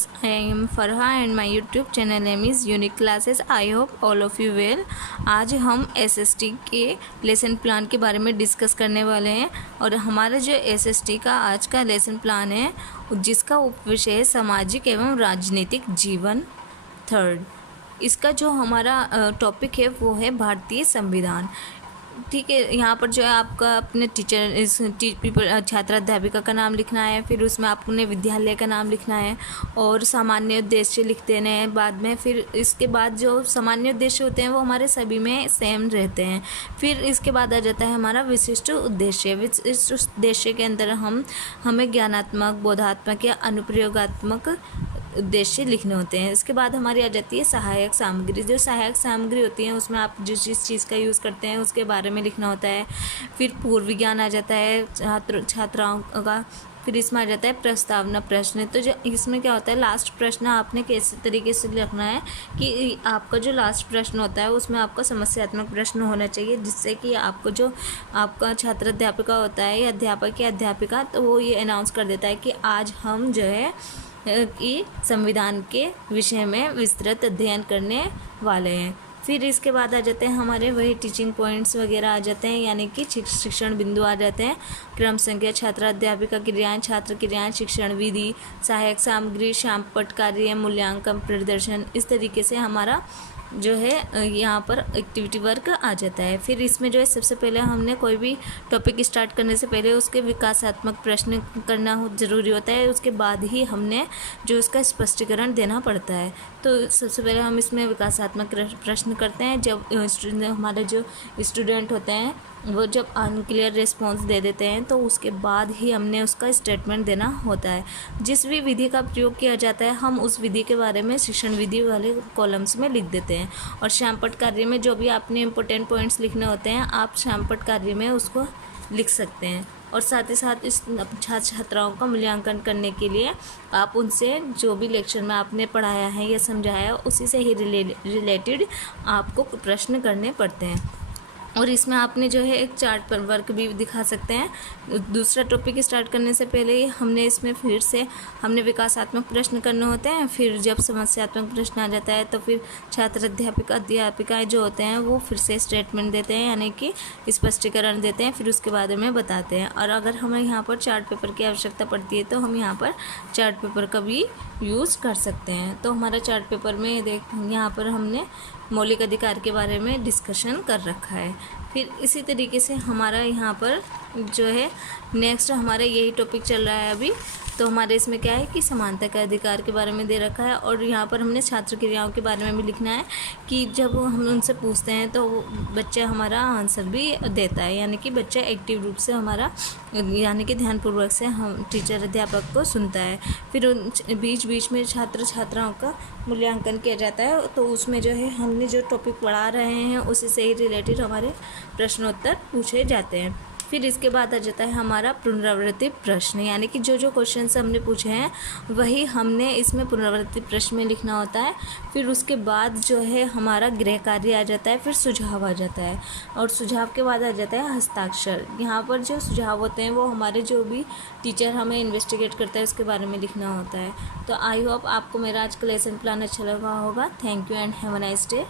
friends, I am Farha and my YouTube channel name is Unique Classes. I hope all of you well. आज हम SST के lesson plan के बारे में discuss करने वाले हैं और हमारा जो SST का आज का लेसन प्लान है जिसका उपविषय है सामाजिक एवं राजनीतिक जीवन थर्ड। इसका जो हमारा टॉपिक है वो है भारतीय संविधान। ठीक है, यहाँ पर जो है आपका अपने छात्र अध्यापिका का नाम लिखना है, फिर उसमें आपने विद्यालय का नाम लिखना है और सामान्य उद्देश्य लिख देने हैं बाद में। फिर इसके बाद जो सामान्य उद्देश्य होते हैं वो हमारे सभी में सेम रहते हैं। फिर इसके बाद आ जाता है हमारा विशिष्ट उद्देश्य। विशिष्ट उद्देश्य के अंदर हमें ज्ञानात्मक, बोधात्मक या अनुप्रयोगात्मक उद्देश्य लिखने होते हैं। इसके बाद हमारी आ जाती है सहायक सामग्री। जो सहायक सामग्री होती है उसमें आप जिस चीज़ का यूज़ करते हैं उसके बारे में लिखना होता है। फिर पूर्व विज्ञान आ जाता है छात्राओं का। फिर इसमें आ जाता है प्रस्तावना प्रश्न। तो जो इसमें क्या होता है, लास्ट प्रश्न आपने कैसे तरीके से लिखना है कि आपका जो लास्ट प्रश्न होता है उसमें आपका समस्यात्मक प्रश्न होना चाहिए, जिससे कि आपको जो आपका छात्र अध्यापिका होता है या अध्यापक या अध्यापिका तो वो ये अनाउंस कर देता है कि आज हम जो है कि संविधान के विषय में विस्तृत अध्ययन करने वाले हैं। फिर इसके बाद आ जाते हैं हमारे वही टीचिंग पॉइंट्स वगैरह आ जाते हैं, यानी कि शिक्षण बिंदु आ जाते हैं। क्रम संख्या, छात्र अध्यापिका क्रियाएं, छात्र क्रियाएं, शिक्षण विधि, सहायक सामग्री, शामपट कार्य, मूल्यांकन, प्रदर्शन। इस तरीके से हमारा जो है यहाँ पर एक्टिविटी वर्क आ जाता है। फिर इसमें जो है सबसे पहले हमने कोई भी टॉपिक स्टार्ट करने से पहले उसके विकासात्मक प्रश्न करना ज़रूरी होता है, उसके बाद ही हमने जो उसका स्पष्टीकरण देना पड़ता है। तो सबसे पहले हम इसमें विकासात्मक प्रश्न करते हैं। जब हमारे जो स्टूडेंट होते हैं वो जब अनक्लियर रिस्पॉन्स दे देते हैं तो उसके बाद ही हमने उसका स्टेटमेंट देना होता है। जिस भी विधि का प्रयोग किया जाता है हम उस विधि के बारे में शिक्षण विधि वाले कॉलम्स में लिख देते हैं। और शामपट कार्य में जो भी आपने इम्पोर्टेंट पॉइंट्स लिखने होते हैं आप शामपट कार्य में उसको लिख सकते हैं। और साथ ही साथ इस छात्र छात्राओं का मूल्यांकन करने के लिए आप उनसे जो भी लेक्चर में आपने पढ़ाया है या समझाया है उसी से ही रिलेटेड आपको प्रश्न करने पड़ते हैं। और इसमें आपने जो है एक चार्ट पर वर्क भी दिखा सकते हैं। दूसरा टॉपिक स्टार्ट करने से पहले ही हमने इसमें फिर से हमने विकासात्मक प्रश्न करने होते हैं। फिर जब समस्यात्मक प्रश्न आ जाता है तो फिर छात्र अध्यापिकाएँ जो होते हैं वो फिर से स्टेटमेंट देते हैं, यानी कि स्पष्टीकरण देते हैं, फिर उसके बारे में बताते हैं। और अगर हमें यहाँ पर चार्ट पेपर की आवश्यकता पड़ती है तो हम यहाँ पर चार्ट पेपर का भी यूज़ कर सकते हैं। तो हमारा चार्ट पेपर में यहाँ पर हमने मौलिक अधिकार के बारे में डिस्कशन कर रखा है। फिर इसी तरीके से हमारा यहाँ पर जो है नेक्स्ट हमारा यही टॉपिक चल रहा है अभी। तो हमारे इसमें क्या है कि समानता का अधिकार के बारे में दे रखा है। और यहाँ पर हमने छात्र क्रियाओं के बारे में भी लिखना है कि जब हम उनसे पूछते हैं तो बच्चा हमारा आंसर भी देता है, यानी कि बच्चा एक्टिव रूप से हमारा यानी कि ध्यानपूर्वक से हम टीचर अध्यापक को सुनता है। फिर बीच बीच में छात्र छात्राओं का मूल्यांकन किया जाता है। तो उसमें जो है हमने जो टॉपिक पढ़ा रहे हैं उसी से ही रिलेटेड हमारे प्रश्नोत्तर पूछे जाते हैं। फिर इसके बाद आ जाता है हमारा पुनरावृत्ति प्रश्न, यानी कि जो क्वेश्चन हमने पूछे हैं वही हमने इसमें पुनरावृत्ति प्रश्न में लिखना होता है। फिर उसके बाद जो है हमारा गृह कार्य आ जाता है, फिर सुझाव आ जाता है और सुझाव के बाद आ जाता है हस्ताक्षर। यहाँ पर जो सुझाव होते हैं वो हमारे जो भी टीचर हमें इन्वेस्टिगेट करता है उसके बारे में लिखना होता है। तो आई होप आपको मेरा आज का लेसन प्लान अच्छा लगा होगा। Thank you and have a nice day.